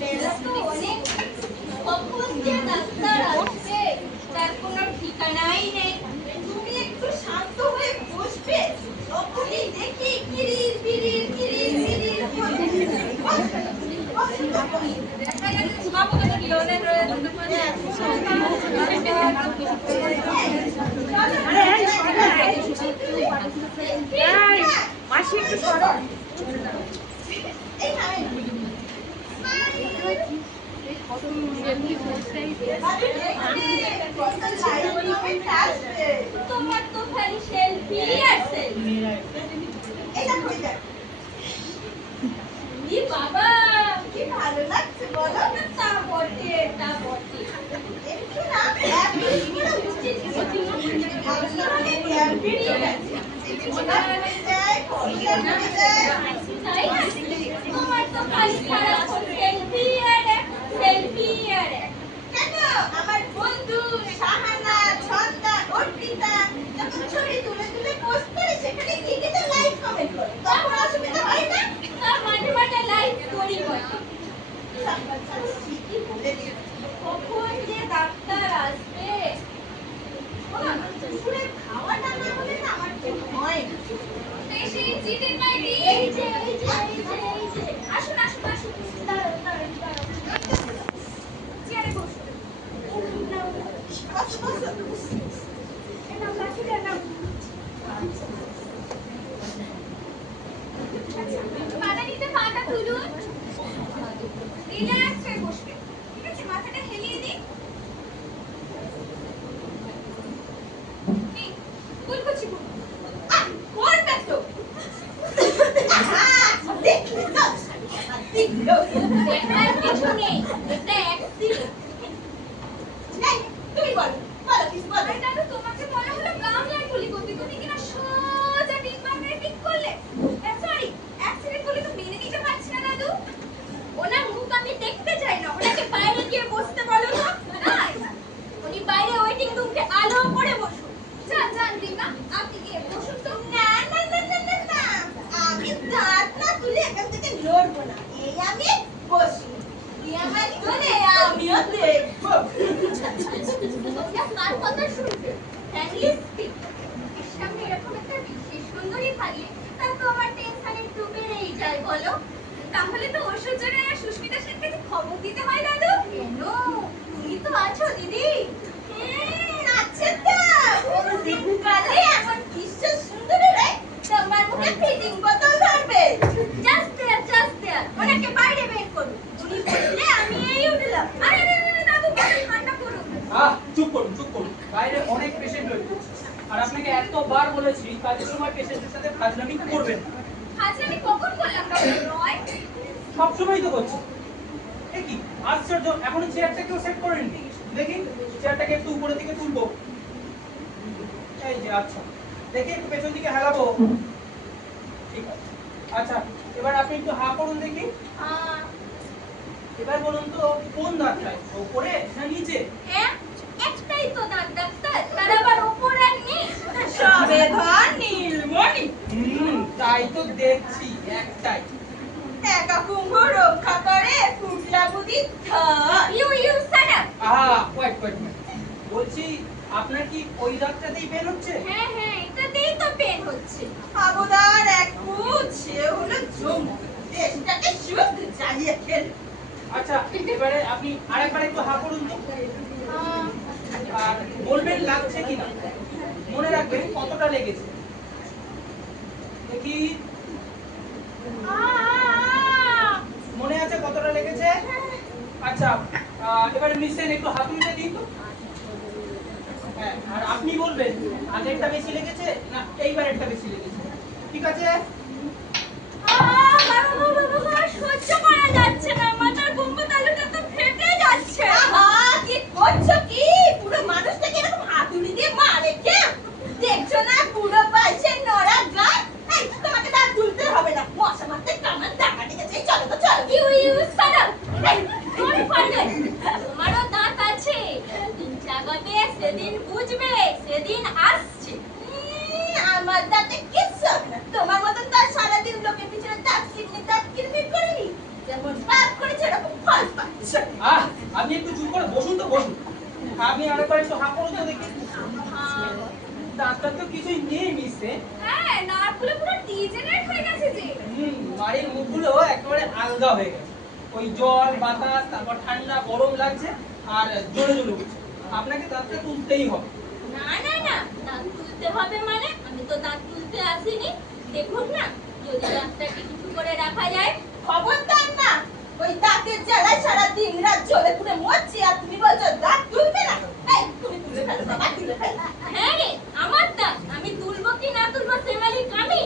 বেলা তো অনেক, কখন যে ডাক্তার আসবে তার কোনো ঠিকানাই নেই। তুমি একটু শান্ত হয়ে বসবে, তখনই দেখি কিরির বিরির কিরির বিরির দেখা যাচ্ছে সভাপতি বিরোধের মাসি একটু সরো। তোমার তো খালি সেলফি আর সেলফি। বাবা কি ভালো লাগছে বলো। তা বটে তা বটে। একটু না তোমার তো খালি সারাক্ষণ সেলফি আর সেলফি আর কেন আমার বন্ধু শাহানা ছন্দা অর্পিতা যখন ছবি তুলে তুলে পোস্ট করে সেখানে গিয়ে তো লাইক কমেন্ট করে তখন অসুবিধা হয় না। তার মাঝে মাঝে লাইক করি বটে। কখন যে ডাক্তার আসবে দুপুরে খাওয়াটা না হলে না আমার ঠিক হয় না। বেশি চিটিং মাইটি এই যে আসুন আসুন আসুন দাঁড়ান দাঁড়ান দাঁড়ান চেয়ারে বসুন। পাটা তুলুন, রিল্যাক্স হয়ে বসবেন। ঠিক আছে, মাথাটা হেলিয়ে দিন। কুলকুচি করুন। করবে তো দেখার কিছু নেই, এটা অ্যাক্সিডেন্ট। তুমি বলো বলো কিছু বলো। দাদু তোমাকে বলা হলো গামলায় গুলি করতে, তুমি কিনা সোজা টিক মারতে ঠিক করলে। সরি, অ্যাক্সিডেন্ট বলে তো মেনে নিতে পারছি না দাদু। ওনার মুখ আমি দেখতে চাই না, ওনাকে বাইরে গিয়ে বসতে বলো তো। উনি বাইরে ওয়েটিং রুমে আলো করে বসুন। যান যান দিবা, আপনি গিয়ে বসুন তো। না না না না না না, আমি দাঁত না তুলে এখান থেকে লড়বো না। এই আমি বসি, আমার ধরে আমিও দেখবো। কার কথা শুনবে? Family speak. সামনে এরকম একটা বিশেষ সুন্দরী থাকলে তার তো আমার টেনশন একটু বেড়েই যায় বলো। তাহলে তো ঐশ্বর্য আর সুস্মিতা সেনকে খবর দিতে হয় দাদু। কেন, তুমি তো আছো দিদি। আচ্ছা তো দিনকালে এমন বিশেষ সুন্দরী রে তোমার মুখে ফিটিং বোতল ধরবে। জাস্ট দেয়ার ওনাকে বাইরে বের করুন। উনি বললে আমি এই উঠলাম। আরে দাদু ঠান্ডা করুন। চুপ করুন। বাইরে অনেক পেশেন্ট রয়েছে, আর আপনাকে এতবার বলেছি কাজের সময় পেশেন্টের সাথে ফাজলামি করবেন না। ফাজলামি কখন করলাম ডক্টর রয়? সবসময় তো করছি। কি আশ্চর্য, এখনো চেয়ারটা কেউ সেট করেননি। দেখি চেয়ারটাকে একটু উপরের দিকে তুলবো। এই যে, আচ্ছা দেখি একটু পেছন দিকে হেলাবো। ঠিক আছে, আচ্ছা এবার আপনি একটু হা করুন দেখি। এবার বলুন তো কোন দাঁতটায়, উপরে না নিচে? হ্যাঁ, একটাই তো দাঁত ডাক্তার, তার আবার উপর আর নিচ। সবে ধর নীলমণি। তাই তো দেখছি, একটাই। একা কুম্ভ রক্ষা করে ফুটলা বুদ্ধি ধর। You shut up. ওয়েট বলছি আপনার কি ওই দাঁতটাতেই পেন হচ্ছে? হ্যাঁ এটাতেই তো পেন হচ্ছে। আবুদার এক কুচ সে হলো জম, দেশটাকে শুদ্ধ জ্বালিয়ে খেল। আচ্ছা এবারে আপনি আরেকবার একটু হা করুন তো, আর বলবেন লাগছে কিনা। মনে রাখবেন কতটা লেগেছে। দেখি মনে আছে কতটা লেগেছে? আচ্ছা এবারে নিশ্চয়ই একটু হাত উল্টে দিন তো। হ্যাঁ, আর আপনি বলবেন আগেরটা বেশি লেগেছে না এইবারেরটা বেশি লেগেছে। ঠিক আছে? সহ্য করা যাচ্ছে না, মাথার কুম্ভ তালুটা তো ফেটে যাচ্ছে। কি করছো কি? পুরো মানুষটাকে এরকম হাতুড়ি দিয়ে মারে কেউ? দেখছো না পুরো পাইছে নড়া গা। এই তোমাকে দাঁত তুলতে হবে না, মশা মারতে কামান টাকা দিয়েছে। চলো তো চলো। ইউ সারা কোন পারবে? তোমারও দাঁত আছে, দিন জাগাবে সেদিন বুঝবে, সেদিন আসছে। আমার দাঁতে কিচ্ছু না, তোমার মতন তো সারাদিন লোকের পিছনে দাঁত কিরমির করিনি। যেমন পাপ করেছে এরকম আপনি একটু চুপ করে বসুন তো, বসুন। আপনি আরেকবার একটু হাঁ করুন তো দেখি। দাঁতটা তো কিছুই নেই মিশে। হ্যাঁ, নাকগুলো পুরো ডিজেনারেট হয়ে গেছে যে। বাড়ির মুখগুলো একেবারে আলগা হয়ে গেছে। ওই জল বাতাস, তারপর ঠান্ডা গরম লাগছে আর জোরে জোরে উঠছে। আপনাকে দাঁতটা তুলতেই হবে। না না না, দাঁত তুলতে হবে মানে? আমি তো দাঁত তুলতে আসিনি। দেখুন না, যদি দাঁতটাকে কিছু করে রাখা যায়। খবরদার না, ওই দাঁতের জ্বালায় সারা দিন রাত জ্বলে পুড়ে মরছি আর তুমি বলছো দাঁত তুলবে না। এই তুমি তুলে ফেলো বাবা, তুলে ফেলো। হ্যাঁ রে, আমার দাঁত আমি তুলবো কি না তুলবো সে মালিক আমি।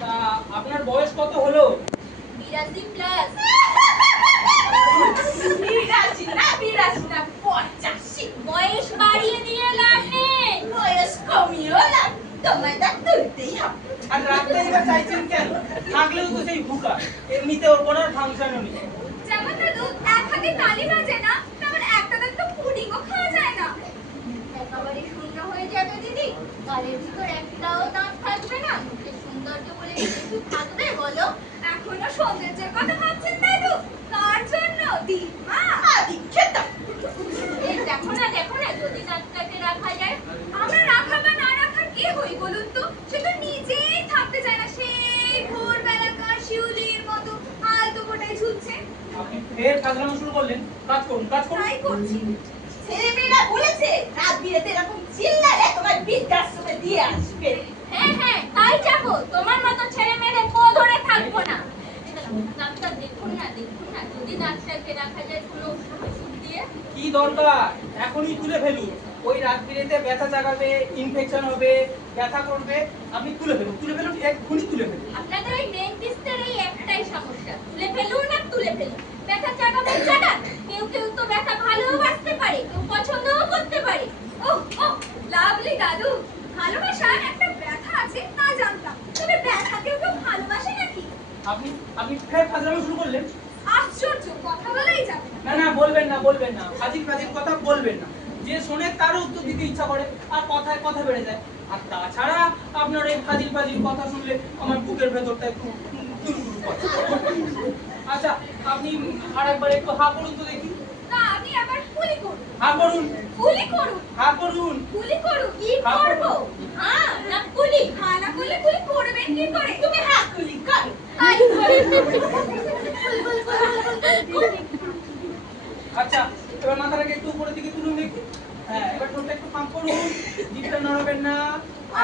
তা আপনার বয়স কত হলো? 82 প্লাস। বিরাশি না, বিরাশি না, 85। বয়স বাড়িয়ে দিয়ে লাভ নেই। বয়স কমিও না, তোমায় দাঁত তুলতেই হবে। আর রাখতে এবার চাইছেন কেন? থাকলেও তো সেই ভুকা। এমনিতে ওর কোনো ফাংশনও নেই। যেমন দাদু এক হাতে তালি বাজে না, তেমন একটা দাঁত তো পুডিংও খাওয়া যায় না। একেবারে শূন্য হয়ে যাবে দিদি, গালের ভিতর একটাও দাঁত থাকবে না। মুখের সৌন্দর্য বলে কিছু থাকবে বলো? এখনো সৌন্দর্যের কথা ভাবছেন দাদু? কার জন্য? দিমা। আদি খেতাম। এই দেখো না, যদি দাঁতটাকে রাখা যায়। আমরা রাখা বা না রাখা কে হই বলুন তো? সে তো নিজেই থাকতে চায় না, সেই ভোরবেলাকার শিউলির মতো আলতো গোটায় ঝুলছে। আপনি ফের কাজলানো শুরু করলেন। কাজ করুন, কাজ করুন। তাই করছি। ছেলেমেয়েরা বলেছে রাত বিরেতে এরকম চিল্লালে তোমার বৃদ্ধাশ্রমে দিয়ে আসবে। হ্যাঁ হ্যাঁ, তাই যাবো। তোমার মতো ছেলে মেয়েদের পো ধরে থাকবো না। দাঁতটা দেখুন না, যদি দাঁতটাকে রাখা যায় কোনো ওষুধ দিয়ে। কি দরকার? এখনই তুলে ফেলুন। ওই রাত্রিতে ব্যথা জাগাবে, ইনফেকশন হবে, ব্যথা করবে। আপনি তুলে ফেলুন, এক্ষুনি তুলে ফেলুন। আপনাদের ওই ডেন্টিস্টের এই একটাই সমস্যা, তুলে ফেলুন না তুলে ফেলুন। ব্যথা জাগাবেন জাগান। কেউ তো ব্যথা ভালোবাসতে পারে, কেউ পছন্দও করতে পারে। ওহ ওহ, লাভলি দাদু, ভালোবাসার একটা ব্যথা আছে তা জানতাম, তবে ব্যথা কেউ ভালোবাসে নাকি? আপনি ফের কাজলানো শুরু করলেন। আশ্চর্য, কথা বলাই যাবে না। না, বলবেন না। ফাজিল কথা বলবেন না। যে শোনে তারও উত্তর দিতে ইচ্ছা করে আর কথায় কথা বেড়ে যায়। আর তাছাড়া আপনার এই ফাজিল কথা শুনলে আমার বুকের ভেতরটা একটু দুলদুল করে। আচ্ছা, আপনি আরেকবার একটু হা করুন তো দেখি। না, আমি আবার কুলি করব। হা করুন, কুলি করুন। হা করুন। কুলি করু কি হা করব? করুন। হ্যাঁ না কুলি, হ্যাঁ না কুলি, কুলি করবেন কি করে? তুমি হাত তুলি করো। তাই করে। আচ্ছা, এবার মাথাটাকে একটু উপরের দিকে তুলুন দেখি। হ্যাঁ, এবার ঠোঁটটা একটু ফাঁক করুন। জিভটা নড়াবেন না,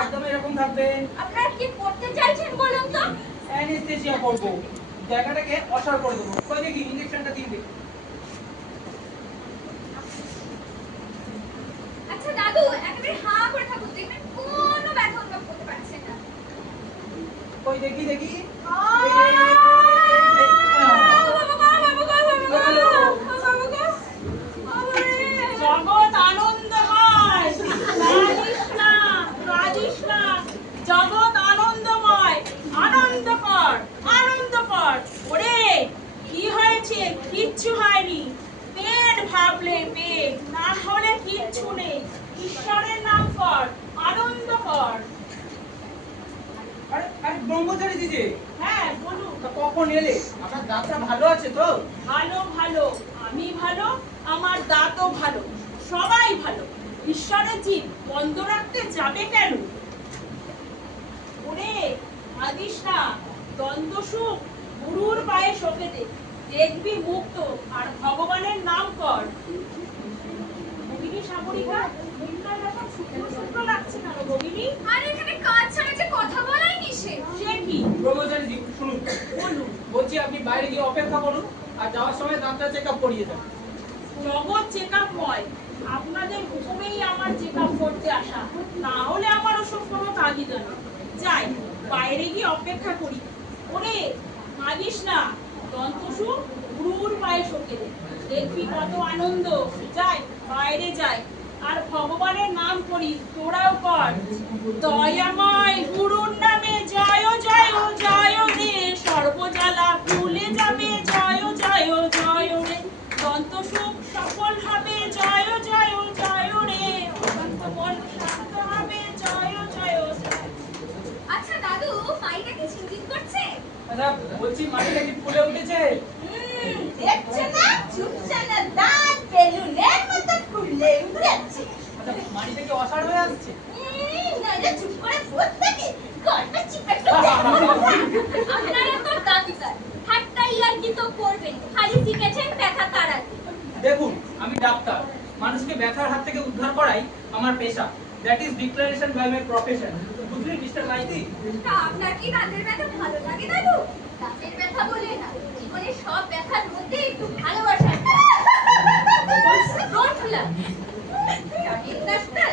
একদম এরকম থাকবেন। আপনারা কি করতে চাইছেন বলুন তো? অ্যানেস্থেসিয়া করব। জায়গাটাকে অসার করে দেবো। কই দেখি ইনজেকশনটা দিন দেখি। আচ্ছা দাদু, একেবারে হাঁ করে থাকুন, দেখবেন কোনো ব্যথা অনুভব করতে পারছেন না। কই দেখি। জগৎ আনন্দময়, কাঁদিস না, জগৎ আনন্দময়, আনন্দকর। ওরে কি হয়েছে? কিচ্ছু হয়নি। পেট ভাবলে পেট, না হলে কিচ্ছু নেই। ঈশ্বরের নাম কর, আনন্দ কর। আরে ব্রহ্মচারী দিদি, হ্যাঁ বলুন। তা কখন এলে? আপনার দাঁতটা ভালো আছে তো? ভালো, আমি ভালো, আমার দাঁতও ভালো, সবাই ভালো। ঈশ্বরের জীব বন্ধ রাখতে যাবে কেন? ওরে আদিস না, দ্বন্দ্ব সুখ গুরুর পায়ে শোকে দে, দেখবি মুক্ত আর ভগবানের নাম কর। ভগিনী সাগরিকা, মুখটা এরকম শুকনো লাগছে কেন ভগিনী? আর এখানে কাজ ছাড়া যে কথা বলাই নিষেধ। সে কি? ব্রহ্মচারী দিদি শুনুন, বলুন। বলছি আপনি বাইরে গিয়ে অপেক্ষা করুন আর যাওয়ার সময় দাঁতটা চেক আপ করিয়ে যান। জগৎ চেকআপ হয়, আপনাদের হুকুমেই আমার চেকআপ করতে আসা, না হলে আমার ওসব কোনো কাজই জানা। যাই বাইরে গিয়ে অপেক্ষা করি। ওরে কাঁদিস না, দন্তসু গুরুর পায়ে শোকে দে, দেখবি কত আনন্দ। যাই বাইরে যাই আর ভগবানের নাম করি, তোরাও কর। দয়াময় গুরুর নামে জয় জয় জয় রে, সর্বজ্বালা ভুলে যাবে জয় রে, দন্ত সুখ সফল হবে জয় রে, অনন্ত মন শান্ত হবে জয়। আচ্ছা দাদু, মাইটা কি ঝিনঝিন করছে? আচ্ছা, বলছি মাটিটা কি ফুলে উঠেছে? দেখছেন সুপসানা দাঁত বেলুনের মতো ফুলে উড়াচ্ছে। আচ্ছা মাড়ি থেকে অসাড় হয়ে আসছে। নইলে চুপ করে বসে গল্পে চিপে আপনারা তো ডাক্তার, ঠাট্টা ইয়ার্কি তো করবেন, খালি শিখেছেন ব্যথা তাড়াতে। দেখুন আমি ডাক্তার, মানুষকে ব্যথার হাত থেকে উদ্ধার করাই আমার পেশা। That is declaration by my profession. বুঝলি মিস্টার লাইতি? তা আপনার কি দাঁতের ব্যথা ভালো লাগে দাদু? দাঁতের ব্যথা বলে না, জীবনের সব ব্যথার মধ্যে একটু ভালোবাসা। Don't laugh. জানেন ডাক্তার,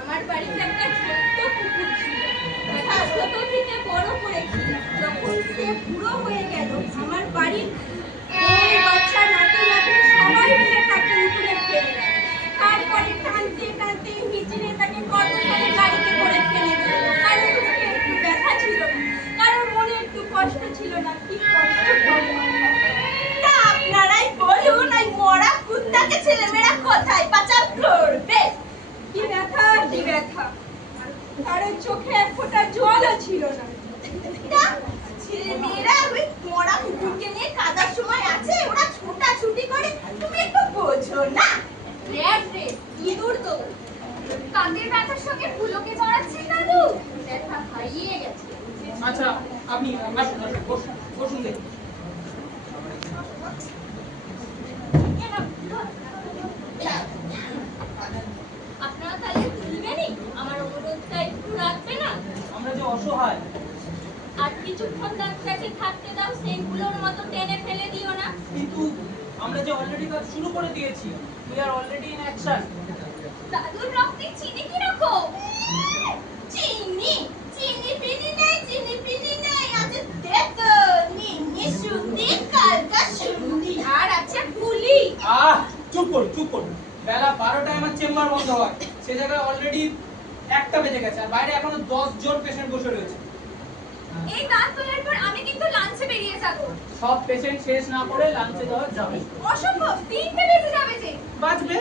আমার বাড়িতে একটা ছোট্ট কুকুর ছিল। তাকে ছোট থেকে বড় করেছি। যখন সে বুড়ো হয়ে গেল, আমার বাড়ির বউ, বাচ্চা, নাতি নাতনি সবাই মিলে তাকে উঠে ফেলে গেল। তারপরে টানতে টানতে হিচড়ে তাকে কত সালে গাড়িতে করে ফেলে দিল। কারণ মুখে একটু ব্যথা ছিল না, কারণ মনে একটু কষ্ট ছিল না। কি কষ্ট তা আপনারাই বলুন, ওই মরা কুত্তাকে ছেলেমেয়েরা কোথায় পাচার করবে? কি ব্যথা, কি ব্যথা! কারোর চোখে এক ফোঁটা জলও ছিল না। ছেলেমেয়েরা ওই মরা কুকুরকে নিয়ে কাদার সময় আছে, ওরা ছোটাছুটি করে, তুমি একটু বোঝো না? রেড রেড ইঁদুর তো কাঁধের ব্যথার সঙ্গে ফুলোকে জড়াচ্ছেন দাদু, ব্যথা হারিয়ে গেছে। আচ্ছা আপনি আসুন আসুন বসুন বসুন দেখুন। আপনারা তাহলে তুলবেনই? আমার অনুরোধটা একটু রাখবে না? আমরা যে অসহায়। আর কিছুক্ষণ ডাক্তারকে থাকতে দাও, সেগুলোর মতো টেনে ফেলে দিও না। কিন্তু আমরা যে অলরেডি কাজ শুরু করে দিয়েছি। We are already in action. দাদুর রক্তে চিনি কিরকম? চিনি চিনি পিনি নেই, চিনি পিনি নেই, আছে দেখো নিনি সুন্দি কালকা সুন্দি, আর আছে পুলি। চুপ করুন চুপ করুন। বেলা 12টায় আমার চেম্বার বন্ধ হয়, সে জায়গায় অলরেডি 1টা বেজে গেছে, আর বাইরে এখনো 10 জন পেশেন্ট বসে রয়েছে। এই দাঁত তোলার পর আমি কিন্তু লাঞ্চে বেরিয়ে যাব। সব পেশেন্ট শেষ না করে লাঞ্চে যাওয়া যাবে? অসম্ভব, 3টে বেজে যাবে যে। বাঁচবে?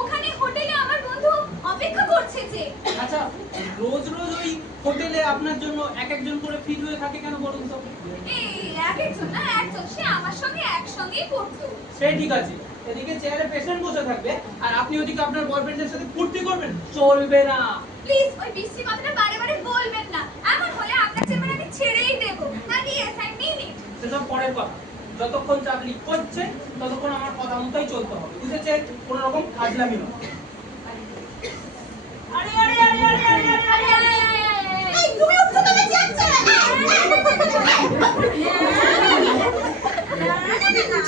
ওখানে হোটেলে আমার বন্ধু অপেক্ষা করছে যে। আচ্ছা রোজ রোজ ওই হোটেলে আপনার জন্য এক একজন করে ফিট হয়ে থাকে কেন বলুন তো? এই একজন না একজন, সে আমার সঙ্গে একসঙ্গেই পড়তো। সে ঠিক আছে, এদিকে চেয়ারে পেশেন্ট বসে থাকবে আর আপনি ওদিকে আপনার বয়ফ্রেন্ডের সাথে ফুর্তি করবেন, চলবে না। প্লিজ ওই বৃষ্টি কথাটা বারে বারে বলবেন না। এমন হলে আপনার চেম্বার আমি ছেড়েই দেব। না ইয়েস আই মিন ইট। সেসব পরের কথা। যতক্ষণ চাকরি করছে ততক্ষণ আমার কথা মতোই চলতে হবে, বুঝেছে? কোনো রকম ফাজলামি নয়। আরে আরে আরে আরে আরে আরে আরে এই তুমি উঠো, তুমি যাচ্ছ না।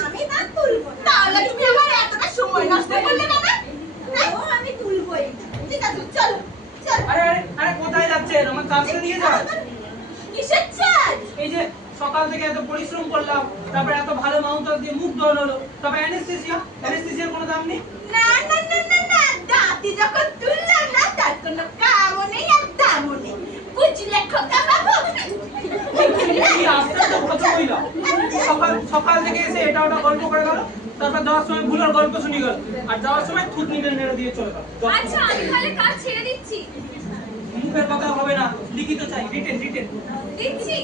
আমি দাঁত তুলবো না। তাহলে তুমি আমার এতটা সময় নষ্ট করলে কেন? ও আমি তুলবোই। ঠিক আছে চলো চলো। আরে আরে আরে কোথায় যাচ্ছেন? আমার কাজটা দিয়ে যান। কিসের চার্জ? এই যে সকাল থেকে এত পরিশ্রম করলাম, তারপরে এত ভালো মাউন্টার দিয়ে মুখ ধোয়ানো হলো, তবে অ্যানেস্থেসিয়ার কোনো দাম নেই? না না না না না, দাঁতি যখন তুললাম না তার কোনো কামও নেই আর দামও নেই। বুঝলে খোকা বাবু? কি আশ্চর্য ভদ্রমহিলা! সকাল থেকে এসে এটা ওটা গল্প করে গেল, তারপর যাওয়ার সময় ভুলার গল্প শুনি গেল, আর যাওয়ার সময় থুতনি মেরে দিয়ে চলে গেল। আচ্ছা আমি তাহলে কাজ ছেড়ে দিচ্ছি। মুখের কথা হবে না, লিখিত চাই, রিটেন। দিচ্ছি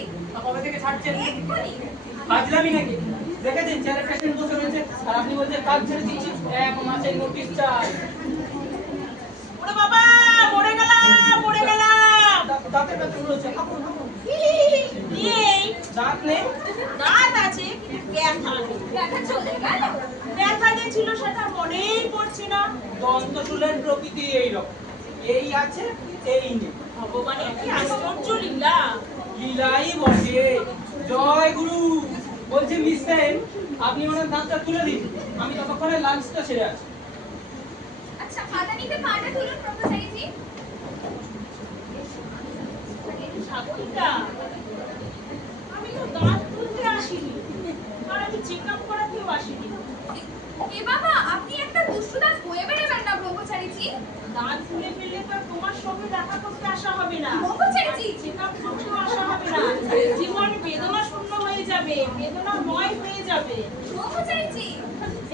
কবে থেকে ছাড়ছেন? এক্ষুনি। ফাজলামি নাকি? দেখেছেন চেয়ারে পেশেন্ট বসে রয়েছে আর আপনি বলছেন কাজ ছেড়ে দিচ্ছি। 1 মাসের নোটিশ চাই। ওরে বাবা, মরে গেলাম। দাঁতের ব্যথা রয়েছে, হাঁপুন। এই দাঁত নেই? দাঁত আছে কিন্তু ব্যথা নেই। ব্যথা চলে গেল? ব্যথা যে ছিল সেটা মনেই পড়ছে না। দন্তচুলের প্রকৃতি এইরকম, এই আছে এই নেই। ভগবানের কি আশ্চর্য লীলা। লীলাই বসে। জয় গুরু। বলছি মিস্টার, আপনি ওনার দাঁতটা তুলে দিন, আমি ততক্ষণে লাঞ্চটা সেরে আছি। আচ্ছা পাতা নিতে পাটা তুলুন প্রফেসরজি। সাগরিকা, আমি তো দাঁত তুলতে আসিনি, আর আমি চেক আপ করাতেও আসিনি। এ বাবা, আপনি একটা দুষ্টু দাঁত বয়ে বেড়াবেন না ব্রহ্মচারীজি। দাঁত তুলে ফেললে তো আর তোমার সঙ্গে দেখা করতে আসা হবে না, ব্রহ্মচারীজি চেক আপ করতেও আসা হবে না। জীবন বেদনা শূন্য হয়ে যাবে, বেদনাময় হয়ে যাবে। ব্রহ্মচারীজি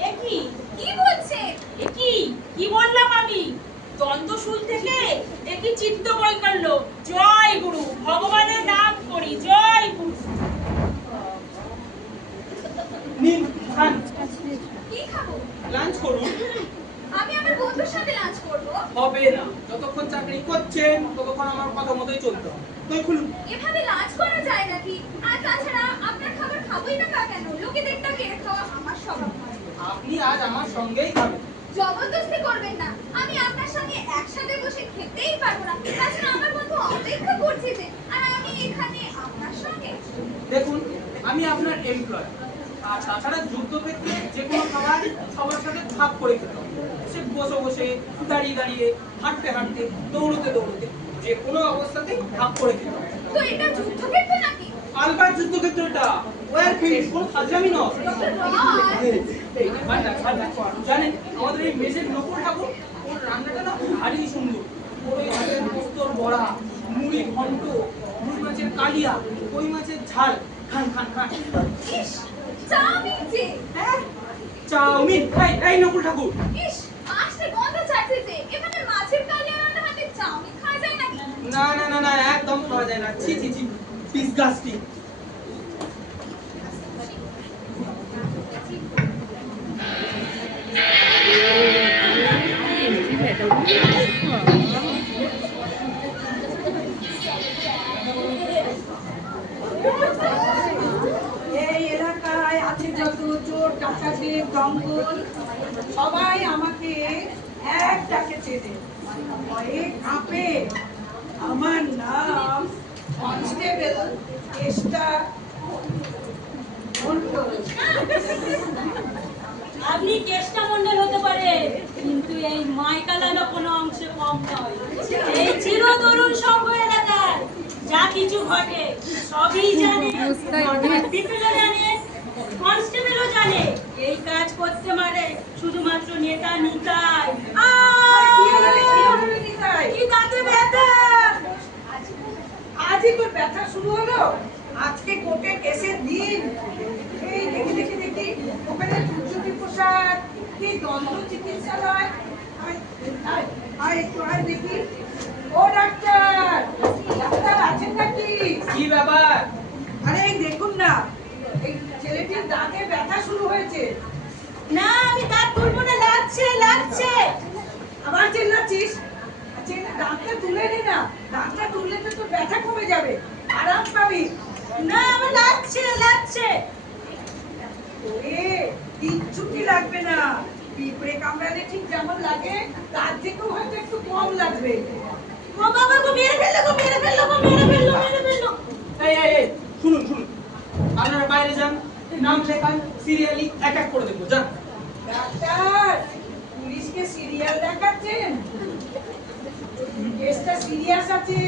এ কি? কি বলছেন? এ কি? কি বললাম আমি? দন্তশুল থেকে একই চিত্ত বৈকল্য। জয় গুরু, ভগবানের নাম করি, জয় গুরু। নিন খান, কি খাবো? লাঞ্চ করুন। আমি আমার বন্ধুর সাথে লাঞ্চ করবো। হবে না, যতক্ষণ চাকরি করছেন ততক্ষণ আমার কথা মতোই চলতে হবে। তুই খুলুন। এভাবে লাঞ্চ করা যায় নাকি? আর তাছাড়া আপনার খাবার খাবোই না কেন? লোকে দেখতে কেড়ে খাওয়া আমার স্বভাব নয়। আপনি আজ আমার সঙ্গেই খাবেন। জবরদস্তি করবেন না, আমি আপনার সঙ্গে একসাথে বসে খেতেই পারবো না। তাছাড়া আমার বন্ধু অপেক্ষা করছে যে, আর আমি এখানে আপনার সঙ্গে। দেখুন, আমি আপনার এমপ্লয়ার, আর তাছাড়া যুদ্ধক্ষেত্রে যে কোনো খাবার সবার সাথে ভাগ করে খেতে হবে। সে বসে বসে, দাঁড়িয়ে দাঁড়িয়ে, হাঁটতে হাঁটতে, দৌড়তে দৌড়তে, যে কোনো অবস্থাতেই ভাগ করে খেতে হবে। তো এটা যুদ্ধক্ষেত্র নাকি? আলবার্ট যুদ্ধক্ষেত্রটা ওয়ার ফিল্ড, কোনো ফাজলামি নয়। ডক্টর রয়, জানেন আমাদের এই মেজের নকুল ঠাকুর, ওর রান্নাটা না ভারী সুন্দর। ওই মাছের পোস্তর বড়া, মুড়ি ঘন্ট, রুই মাছের কালিয়া, কই মাছের ঝাল, খান খান খান। ইস, চাউমিন যে। হ্যাঁ, চাউমিন। এই নকুল ঠাকুর, ইস, আসতে গন্ধ ছাড়ছে যে। এখানে মাছের কালিয়া রান্না হাতে চাউমিন খাওয়া যায় নাকি? না না না না, একদম খাওয়া যায় না। ছি ছি ছি, ডিসগাস্টিং। এই এলাকায় আছে যত চোর ডাকাতের দঙ্গল, সবাই আমাকে এক ডাকে চেনে, ভয়ে কাঁপে। আমার নাম কনস্টেবল কেষ্টা মন্ডল। আপনি কেষ্টা মন্ডল হতে পারে, কিন্তু এই মাইকালানো কোনো অংশে কম নয়। এই চিরতরুণ সংঘ এলাকায় যা কিছু ঘটে সবই জানে, পিপলও জানে, কনস্টেবলও জানে। এই কাজ করতে পারে শুধুমাত্র নেতা নিতাই। কি হলো রে, কি হলো রে নিতাই? কি দাঁতে ব্যথা! আজই তোর ব্যথা শুরু হলো? আজকে কোর্টে কেসের দিন। এই দেখি দেখি দেখি, ওখানে দুর্যোগী প্রসাদ, কি দন্ত চিকিৎসালয়। আয়, আয়, আয় একটু আয় দেখি। ও ডাক্তার, ডাক্তার আছেন নাকি? কি ব্যাপার? আরে এই দেখুন না, এই ছেলেটির দাঁতে ব্যথা শুরু হয়েছে। না, আমি দাঁত তুলবো না, লাগছে লাগছে। আবার চিল্লাচ্ছিস? দাঁতটা তুলে নে না, দাঁতটা তুললে তো তোর ব্যথা কমে যাবে, আরাম পাবি। না, আমার লাগছে লাগছে। ওরে, কিচ্ছুটি লাগবে না। পিঁপড়ে কামড়ালে ঠিক যেমন লাগে তার থেকেও হয়তো একটু কম লাগবে। ও বাবা গো, মেরে ফেললো গো, মেরে ফেললো গো, মেরে ফেললো, মেরে ফেললো। এই শুনুন শুনুন, আপনারা বাইরে যান, নাম লেখান, সিরিয়ালি এক এক করে দেবো। যান। ডাক্তার, পুলিশকে সিরিয়াল দেখাচ্ছেন? কেসটা সিরিয়াস আছে,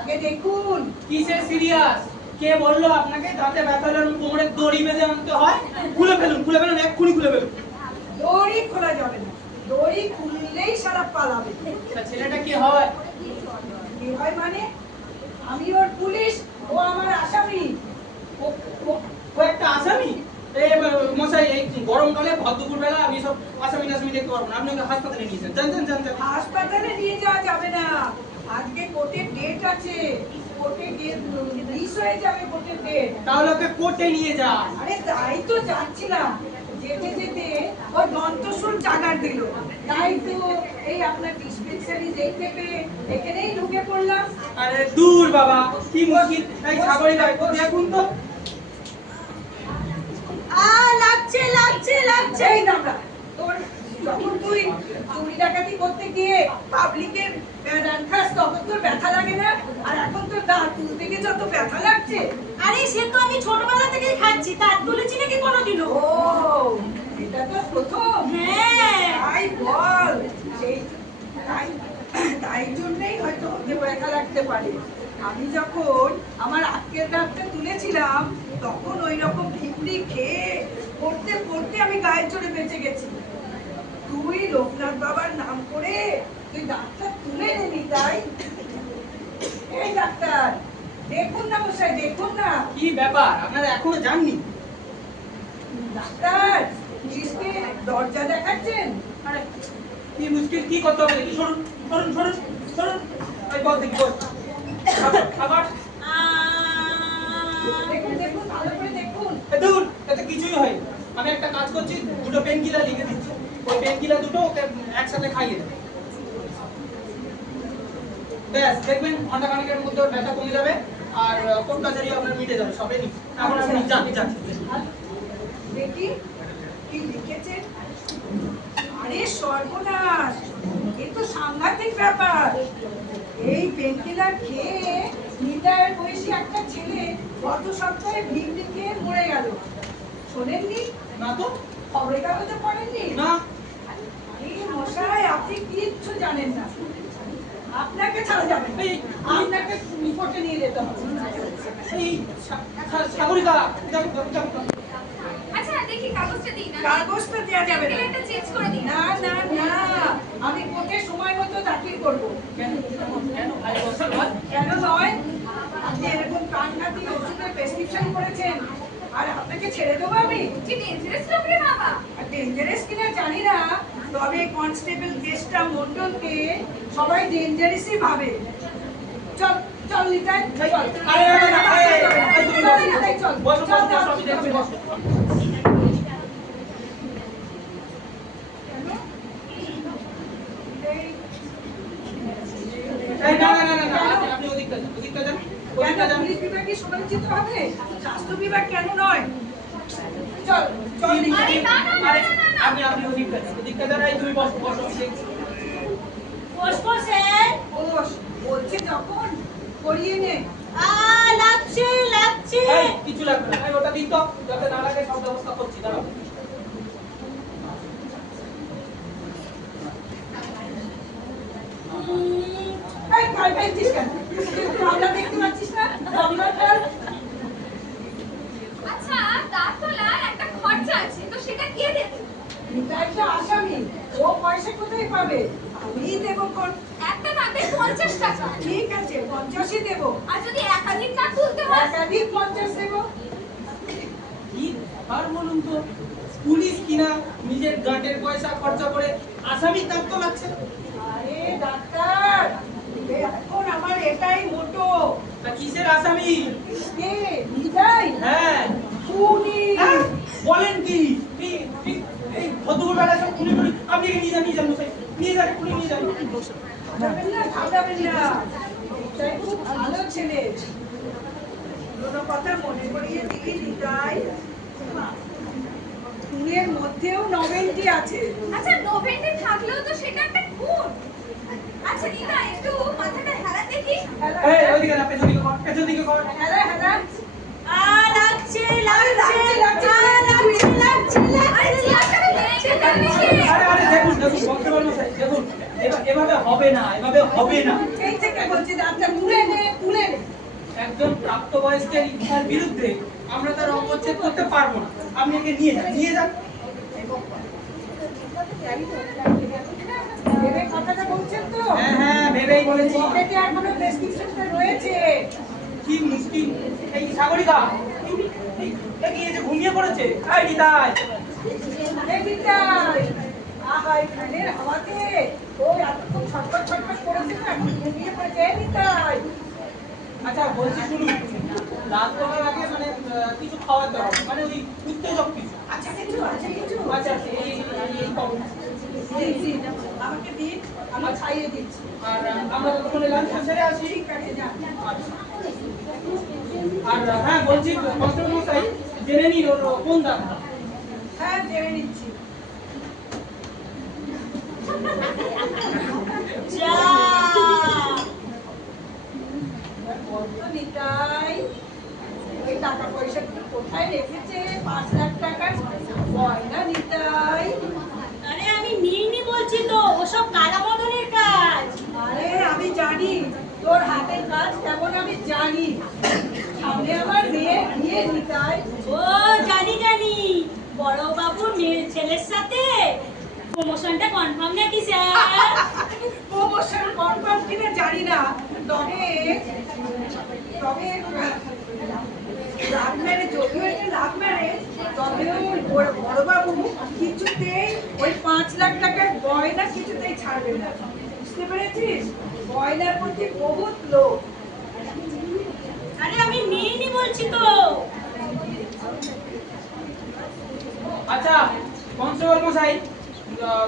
আগে দেখুন। কিসের সিরিয়াস? কে বললো আপনাকে দাঁতে ব্যথা হলে কোমরে দড়ি বেঁধে আনতে হয়? খুলে ফেলুন, এক্ষুনি খুলে ফেলুন। দড়ি খোলা যাবে না, দড়ি খুললেই সারা পালাবে। তা ছেলেটা কি হয়? কি হয় মানে? আমি ওর পুলিশ, ও আমার আসামি। ও একটা আসামি? মশাই, এই গরমকালে ভর বেলা আমি সব আসামি টাসামি দেখতে পারবো না। আপনি ওকে হাসপাতালে নিয়ে যান। যান। হাসপাতালে নিয়ে যাওয়া যাবে না, আজকে কোর্টের ডেট আছে। কোর্টে গিয়ে মিস হয়ে যাবে কোর্টের ডেট। তাহলে ওকে কোর্টে নিয়ে যান। আরে তাই তো যাচ্ছিলাম, যেতে যেতে ও দন্তসুর জাগার দিল, তাই তো এই আপনার ডিসপেন্সারি দেখতে পেয়ে এখানেই ঢুকে পড়লাম। আরে দূর বাবা, কি মুশকিল। এই সাগরী ভাই, দেখুন তো। লাগছে লাগছে লাগছে। এই দাঁড়া, তোর যখন তুই চুরি ডাকাতি করতে গিয়ে পাবলিকের দান খাস তখন তোর ব্যথা লাগে না? আর এখন তোর দাঁত তুলতে গিয়ে যত ব্যথা লাগছে। আরে সে তো আমি ছোটবেলা থেকেই খাচ্ছি, দাঁত তুলেছি নাকি কোনোদিনও? ও, এটা তো প্রথম। হ্যাঁ। তাই বল, সেই তাই তাই জন্যই হয়তো ওকে ব্যথা লাগতে পারে। আমি যখন আমার আজকের দাঁতটা তুলেছিলাম তখন ওই রকম খিপড়ি খেয়ে পড়তে পড়তে আমি গায়ে চড়ে বেঁচে গেছি। তুই লোকনাথ বাবার নাম করে তুই দাঁতটা তুলে নিলি তাই? এই ডাক্তার, দেখুন না মশাই, দেখুন না। কি ব্যাপার, আপনারা এখনো যাননি? ডাক্তার, পুলিশকে দরজা দেখাচ্ছেন? আরে কি মুশকিল, কি করতে হবে দেখি। সরুন। এই বল দেখি, বল। আবার দেখুন দেখুন, ভালো করে দেখুন। দূর, এতে কিছুই হয়। আমি একটা কাজ করছি, দুটো পেন কিলার লিখে দিচ্ছি, ওই পেন কিলার দুটো ওকে একসাথে খাইয়ে দেবে। ব্যাস দেখবেন ঘন্টা খানেকের মধ্যে ওর ব্যথা কমে যাবে আর কোর্ট কাছারি আপনার মিটে যাবে সব রেডি। এখন আপনি যান। দেখি কি লিখেছে। আরে সর্বনাশ, এ তো সাংঘাতিক ব্যাপার। এই পেনকিলার খেয়ে নিতাইয়ের বয়সী একটা ছেলে গত সপ্তাহে ভিমনি খেয়ে মরে গেল। শোনেননি? না তো, খবরের কাগজে পড়েননি? না। এই মশাই, আপনি কিচ্ছু জানেন না। আপনাকে ছাড়া যাবে না। আপনাকে রিপোর্টে নিয়ে যেতে হবে। এই সাগরিকা, আচ্ছা দেখি কাগজটা দিই না। কাগজটা দেওয়া যাবে না। এটা চেঞ্জ করে দিই। না না না, আমি কোর্টে সময় মতো দাখিল করবো। কেন কেন নয়? আপনি এরকম প্রাণঘাতী ওষুধের প্রেসক্রিপশন করেছেন আর আপনাকে ছেড়ে দেবো আমি? কি ডেঞ্জারাস লোক রে বাবা। আর ডেঞ্জারাস কিনা জানি না, তবে কনস্টেবল কেসটা মন্ডলকে সবাই ডেঞ্জারাসই ভাবে। চল চল নিতাই, চল। আরে না, চল নিতাই, চল। বসো, চল, চল, আমি দেখছি, বসো। এই না, আপনি ওদিকটা যান। কেন পুলিশ বিভাগই সমালোচিত হবে? স্বাস্থ্য বিভাগ কেন নয়? চল চল নিতাই। আরে না, না, না, আরে না, না। ওদিকটা যান, এই তুমি বসো, আমি দেখছি। বসবো স্যার। বলছে যখন করিয়ে নে। লাগছে। এই, কিছু লাগবে না, ওটা দিন তো, যাতে না লাগে সব ব্যবস্থা করছি, দাঁড়াও। এই গায়ে ফেলছিস কেন? আমরা দেখতে পাচ্ছিস না? আমরা ফেল। আচ্ছা দাঁত তোলার একটা খরচা আছে, তো সেটা কে দেবে? নিতাই তো আসামি, ও পয়সা কোথায় পাবে? আমিই দেবো কোন। একটা দাঁতে 50 টাকা। ঠিক আছে, 50ই দেবো। আর যদি একাধিক দাঁত তুলতে হয়? একাধিক 50 দেবো। কি আর বলুন তো, পুলিশ কিনা নিজের গাঁটের পয়সা খরচা করে আসামির দাম তো লাগছে। আরে ডাক্তার, এখন আমার এটাই মোটো। তা কিসের আসামি? কে? নিতাই? হ্যাঁ। খুনি। হ্যাঁ, বলেন কি? এই ভদ্রগুলো বেলা সব খুনি খুনি, আপনি একে নিয়ে যান মশাই, নিয়ে যান, খুনি নিয়ে যান। ঘাবড়াবেন না। নিতাই খুব ভালো ছেলে। পুরোনো কথা মনে করিয়ে দিবি নিতাই। খুনের মধ্যেও নভেলটি আছে। আচ্ছা নোভেন্টে থাকলেও তো সেটা একটা খুন। আচ্ছা দিদা একটু মাথাটা হেলা দেখি। এই ওইদিকে না, পেছন দিকে কর। হেলা হেলা। লাগছে। আরে চেয়ারটা ভেঙে গেছে। আরে দেখুন কনস্টেবল মশাই, দেখুন এভাবে হবে না। এই থেকে বলছি দাঁতটা তুলে নে। একজন প্রাপ্তবয়স্কের ইচ্ছার বিরুদ্ধে আমরা তার অঙ্গচ্ছেদ করতে পারবো না। আপনি একে নিয়ে যান। ভেবে কথাটা বলছেন তো? হ্যাঁ, ভেবেই বলেছি। পকেটে এখনো প্রেসক্রিপশনটা রয়েছে। কি মুশকিল। এই সাগরিকা, এই যে ঘুমিয়ে পড়েছে। এই নিতাই, এই নিতাই, আহা এই ফ্যানের হাওয়াতে ও এতক্ষণ ছটফট করেছে না, এখন ঘুমিয়ে পড়েছে। এই নিতাই, আচ্ছা বলছি শুনুন, রাত করার আগে মানে কিছু খাওয়াতে হবে, মানে ওই উত্তেজক কিছু। আচ্ছা কিছু আছে কিছু? আচ্ছা এই পাবো। দিন, আমাকে দিন, আমি খাইয়ে দিচ্ছি। আর আমরা ততক্ষণে লাঞ্চ সেরে আসি। ঠিক আছে, যান। আর হ্যাঁ বলছি, কনস্টেবল মশাই জেনে নিন ওর কোন দাম। হ্যাঁ জেনে নিচ্ছি। যা। বলতো নিতাই, ওই টাকা পয়সাগুলো কোথায় রেখেছে? 5 লাখ টাকার গয়না নিতাই। আরে আমি নিইনি বলছি তো, ওসব কালামদনের কাজ। আরে আমি জানি তোর হাতের কাজ কেমন, আমি জানি। সামনে আমার মেয়ে বিয়ে নিতাই। ও জানি বড় বাবুর মেয়ের ছেলের সাথে প্রমোশনটা কনফার্ম নাকি স্যার? প্রমোশন কনফার্ম কিনা জানি না, তবে লাভ ম্যারেজ, যদিও এটা লাভ ম্যারেজ, তবে ওই বড়বাবু কিছুতেই ওই 5 লাখ টাকার গয়না কিছুতেই ছাড়বে না। বুঝতে পেরেছিস? গয়নার প্রতি বহুত লোক। আরে আমি নিইনি বলছি তো।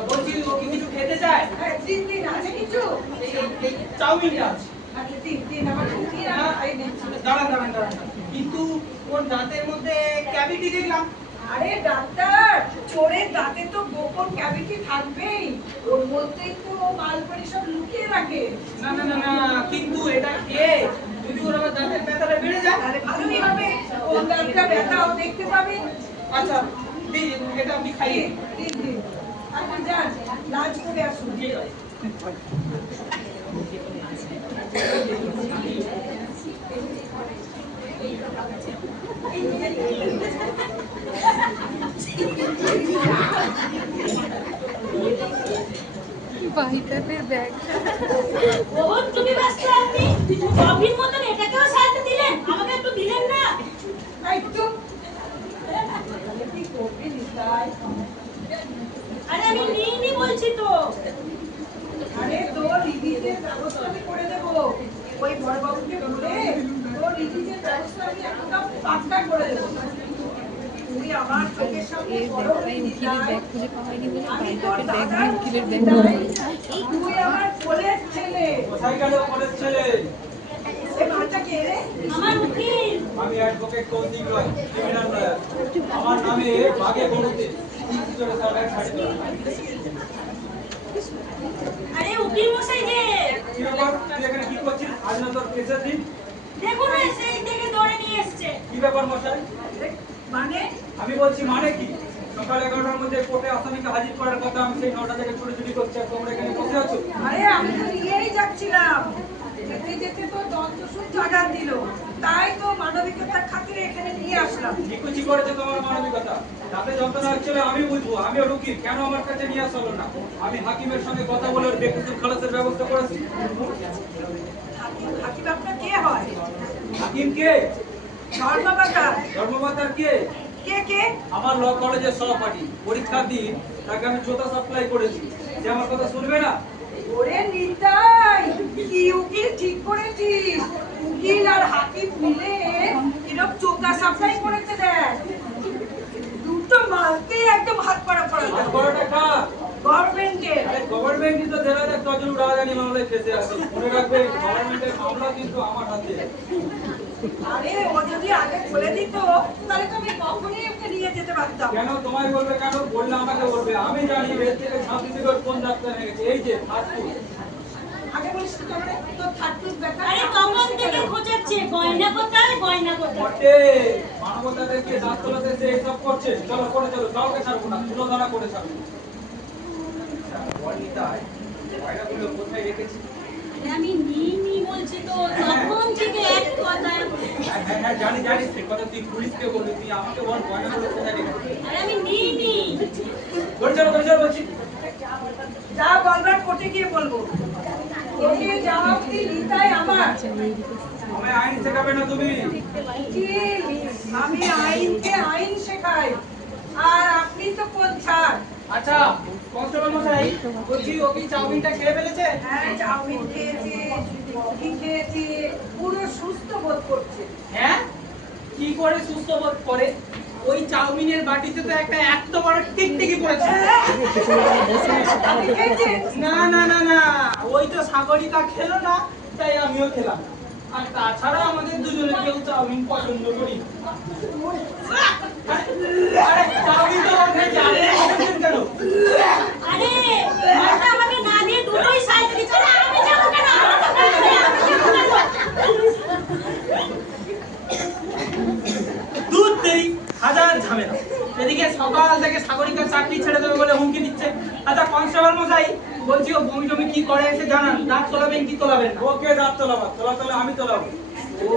বলছি ও কি কিছু খেতে চায়? হ্যাঁ, দিন আছে কিছু? এই চাউমিনটা আছে। আচ্ছা দিন আমার খুবই খাই নিচ্ছি। দাঁড়ান। কিন্তু ওর দাঁতের মধ্যে ক্যাভিটি দেখলাম। আরে ডাক্তার, চোরের দাঁতে তো গোপন ক্যাভিটি থাকবেই, ওর মধ্যেই তো মালপরি সব লুকিয়ে রাখে। না, কিন্তু এটা খেয়ে যদি ওর আবার দাঁতের ব্যথাটা বেড়ে যায়। তাহলে ভালোই হবে, ওর দাঁতটা ব্যথাও দেখতে পাবে। আচ্ছা দিন, এটা আপনি খাইয়ে। দিন আপনি যান, লাঞ্চ করে আসুন। ঠিক আছে। বাহিকাটের ব্যাগ বহুত তুমি ব্যস্ত আপনি কফির মতন এটাকেও সাথে দিলেন, আমাকে একটু দিলেন না? এই চুপ। কি করবি নিতাই? আরে আমি নিইনি বলছি তো। আরে তোর রিলিজের ব্যবস্থা আমি করে দেবো, ওই বড় বাবুকে বলে তোর রিলিজের ব্যবস্থা আমি একদম পাক্কা করে দেবো। তুই আমার চোখের সামনে বড় হয়ে উকিলের ব্যাগ খুলে পাওয়াইনি বলে আমি তোর বাহিকাটের ব্যাগ দাদার নিয়ে উকিলের ব্যাগ নিতাই, নিয়ে তুই আমার কোলের ছেলে। কোথায় গেল কলেজ ছেলে? এই বাচ্চা কে রে? আমার উকিল। আমি অ্যাডভোকেট কৌশিক রয়, ক্রিমিনাল লয়ার। আমার নামে বাগে গরুতে আরে উকিল মশাই যে, কি ব্যাপার? তুই এখানে কি করছিস? আজ না তোর কেসের দিন। দেখুন না সেই থেকে ধরে নিয়ে এসছে। কি ব্যাপার মশাই? মানে আমি বলছি মানে কি? সকাল 11টার মধ্যে কোর্টে আসামিকে হাজির করার কথা, আমি সেই 9টা থেকে ছুটি করছি আর তোমরা এখানে বসে আছো। আরে আমি তো নিয়েই যাচ্ছিলাম, যেতে যেতে তো দন্তসুদ জাগান দিল, তাই তো মানবিকতার খাতিরে এখানে নিয়ে আসলাম। নিকুচি করেছে তোমার মানবিকতা। তাতে যন্ত্রণা হচ্ছিল আমি বুঝবো, আমিও রুকি, কেন আমার কাছে নিয়ে আসা হলো না? আমি হাকিমের সঙ্গে কথা বলে ওর বেকসুর খালাসের ব্যবস্থা করেছি। হাকিম আপনার কে হয়? হাকিম কে? ধর্মবাতা। ধর্মমাতার কে? কে কে? আমার ল কলেজের সহপাঠী, পরীক্ষার দিন তাকে আমি জুতা সাপ্লাই করেছি। সে আমার কথা শুনবে না। ওরে নিতাই, কি উকিল ঠিক করেছিস? উকিল আর হাকিম মিলে এরকম চোখা সাপ্লাই করেছে দেখ, দুটো মালকে একদম হাত পাড়া করা আর বড়টা কার? গভর্নমেন্টের। আরে গভর্নমেন্টই তো 1,000 ডজন উড়াজানি মামলায় ফেসে আছে। মনে রাখবে, গভর্নমেন্টের মামলা কিন্তু আমার হাতে। আরে ও যদি আগে বলে দিত তাহলে তো আমি কখনোই ওকে নিয়ে যেতে পারতাম। কেন তোমায় বলবে? কেন বললে আমাকে বলবে? আমি জানি এর থেকে শান্তি থেকে কোন ডাক্তার হয়ে গেছে। এই যে ফাটু। আগে বলিস তো তোর থার্টুস ব্যাপার। আরে কখন থেকে খোঁজাচ্ছে, গয়না কোথায়, গয়না কোথায়? বটে, মানবতাদেরকে দাঁত তোলাতে এসে এইসব করছে। চলো করে চলো, কাউকে ছাড়বো না, তুলো ধরা করে ছাড়বো। বর্ণিতায় পয়লাগুলো কোথায় রেখেছি? আরে আমি নিইনি বলছি তো, তখন থেকে এক কথা। হ্যাঁ, জানি সে কথা তুই পুলিশকে বলবি, তুই আমাকে বল পয়লাগুলো কোথায় রেখেছি? আরে আমি নিইনি। করে চলো বলছি। যা বলবার কোর্টে গিয়ে বলবো। কোর্টে যাওয়া অব্দি নিতাই আমার। আমায় আইন শেখাবে না তুমি। উকিল, আমি আইনকে আইন শেখাই, আর আপনি তো কোন ছাড়। আচ্ছা কনস্টেবল মশাই, বলছি ও কি চাউমিনটা খেয়ে ফেলেছে? হ্যাঁ, চাউমিন খেয়েছে, কফি খেয়েছে, পুরো সুস্থ বোধ করছে। হ্যাঁ, কি করে সুস্থ বোধ করে? ওই চাউমিনের বাটিতে তো একটা এত বড় টিকটিকি পড়েছে। আপনি খেয়েছেন? না, ওই তো সাগরিকা খেলো না, তাই আমিও খেলাম। আর তাছাড়া আমাদের দুজনে কেউ চাউমিন পছন্দ করি না। আরে চাউমিন তো ওখানে জানে কেন? আরে মাথা আমাকে না দিয়ে দুটোই সাইড দিচ্ছে। আরে আমি যাবো কেন? আমার তো কাজ নেই, আমি যাবো কেন? দুধ দেই, হাজার ঝামেলা। এদিকে সকাল থেকে সাগরিকা চাকরি ছেড়ে দেবে বলে হুমকি দিচ্ছে। আচ্ছা কনস্টেবল মশাই, বলছি ও বমি টমি কি করে এসে জানান, দাঁত তোলাবেন কি তোলাবেন না? ওকে দাঁত তোলাবো, তোলা আমি তোলাবো। ও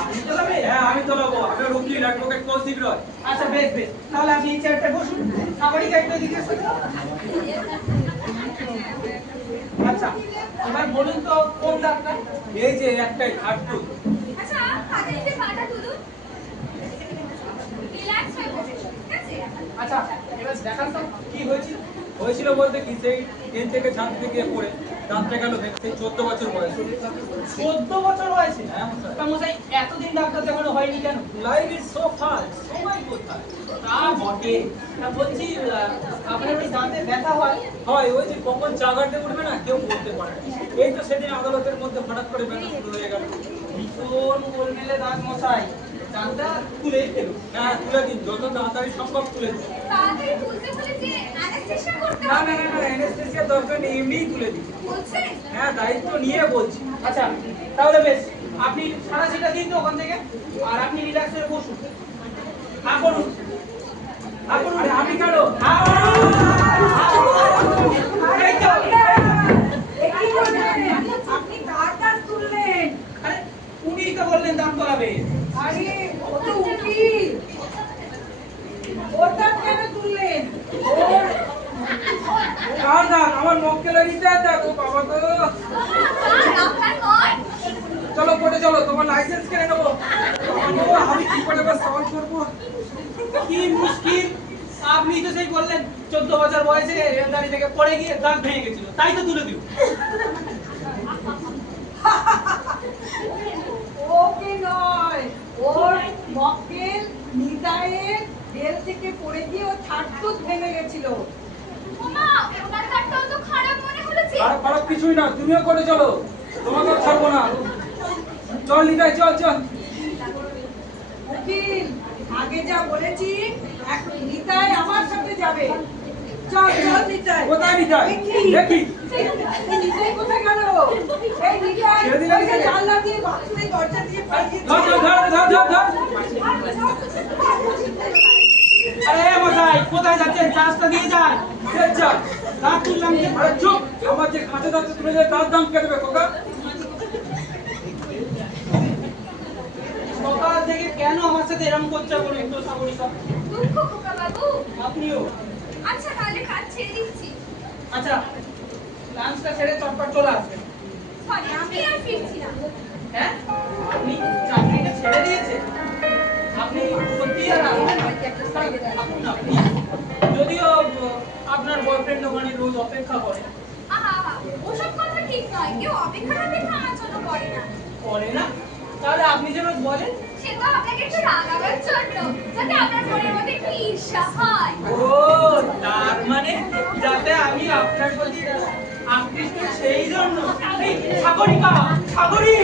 আপনি তোলাবে? হ্যাঁ আমি তোলাবো, আমি উকিল অ্যাডভোকেট কৌশিক রয়। আচ্ছা বেশ, তাহলে আপনি এই চেয়ারটা বসুন, সাগরিকা একটু এদিকে এসে। আচ্ছা এবার বলুন তো কোন ডাক্তার? এই যে একটাই খাট্টু। আচ্ছা হাতে নিতে পাটা তুলুন, রিল্যাক্স হয়ে বসুন, ঠিক আছে? আচ্ছা এবার দেখান তো কি হয়েছিল বলতে কি, সেই ট্রেন থেকে ঝাঁপ থেকে পড়ে দাঁতটা গেল দেখতে 14 বছর বয়স। 14 বছর হয়েছে? হ্যাঁ মশাই। তা মশাই এতদিন ডাক্তার দেখানো হয়নি কেন? লাইফ ইজ সো ফাস্ট, সময় কোথায়? তা বটে। তা বলছি আপনার ওই দাঁতে ব্যথা হয়? হয় ওই যে কখন চাগাতে উঠবে না কেউ বলতে পারে না। এই তো সেদিন আদালতের মধ্যে হঠাৎ করে ব্যথা শুরু হয়ে গেল। ভীষণ গোলমেলে দাঁত মশাই, দাঁতটা তুলেই ফেলুন। হ্যাঁ তুলে দিন, যত তাড়াতাড়ি সম্ভব তুলে দিন। তাড়াতাড়ি তুলতে হলে যে অ্যানেস্থেশিয়া করতে না হবে। না না না, অ্যানেস্থেসিয়া দরকার নেই, এমনিই তুলে দিন। বলছেন? হ্যাঁ দায়িত্ব নিয়ে বলছি। আচ্ছা তাহলে বেশ, আপনি সারা সেটা দিন তো ওখান থেকে, আর আপনি রিল্যাক্স হয়ে বসুন। হা করুন, হা করুন। আরে আমি কেন? হা করুন। এই তো। এ কি করলেন? আপনি কার দাঁত তুললেন? আরে উনিই তো বললেন দাঁত তোলাবে। আরে ও তো উকিল, ওর দাঁত কেন তুললেন? ওর কার দাঁত? আমার মক্কেলেরই দাঁত। ও বাবা গো, আর আপনার নয়। চলো কোর্টে চলো, তোমার লাইসেন্স কেড়ে নেবো। বাবা, আমি কি করে এবার সওয়াল করবো? কি মুশকিল, আপনি তো সেই বললেন 14 বছর বয়সে রেলগাড়ি থেকে পড়ে গিয়ে দাঁত ভেঙে গেছিল, তাই তো তুলে দিল। ওকে নয়, ওর মক্কেল নিতাইয়ের রেল থেকে পড়ে গিয়ে ও ছাটতুত ভেঙে গেছিল। ওমা, ওনার দাঁতটাও তো খারাপ মনে হলো যে। আর খারাপ কিছুই না, তুমিও কোর্টে চলো, তোমাকে ছাড়বো না। চল নিতাই, চল চল। উকিল, আগে যা বলেছি এখন নিতাই আমার সাথে যাবে। চল চল নিতাই। কোথায় নিতাই? দেখি। এই নিতাই কোথায় গেল? এই নিতাই ছেড়ে দিলে ওই যে নিতাই। জানলা দিয়ে বাথরুমের দরজা দিয়ে পালিয়েছে। ধর ধর ধর ধর ধর। আরে মশাই, কোথায় যাচ্ছেন? রাস্তা দিয়ে যান। আচ্ছা, দাঁত তুললাম যে। আরে চুপ, আমার যে কাঁচা দাঁত তুলে দিয়ে তার দাম কেটে কোকা। সকাল থেকে কেন আমার সাথে এরকম করছে বলে একটু সাবরি সব। দুঃখ খোকা বাবু। আপনিও। আচ্ছা তাহলে কাজ ছেড়ে দিচ্ছি। আচ্ছা, লাঞ্চটা ছেড়ে চটপট চলে আসবেন। সরি, আমি আর ফিরছি না। হ্যাঁ, আপনি চাকরিটা ছেড়ে দিয়েছেন? আপনি সত্যি আর আসবেন না? আপনি যদিও আপনার বয়ফ্রেন্ড ওখানে রোজ অপেক্ষা করে। আহা আহা, ওসব কথা ঠিক নয়। কেউ অপেক্ষা আমার জন্য করে না। করে না? তাহলে আপনি যে রোজ বলেন। সে তো আপনাকে একটু রাগাবার জন্য, যাতে আপনার মনের মধ্যে একটু ঈর্ষা হয়। ও, তার মানে যাতে আমি আপনার প্রতি আকৃষ্ট, সেই জন্য। এই সাগরিকা, সাগরী!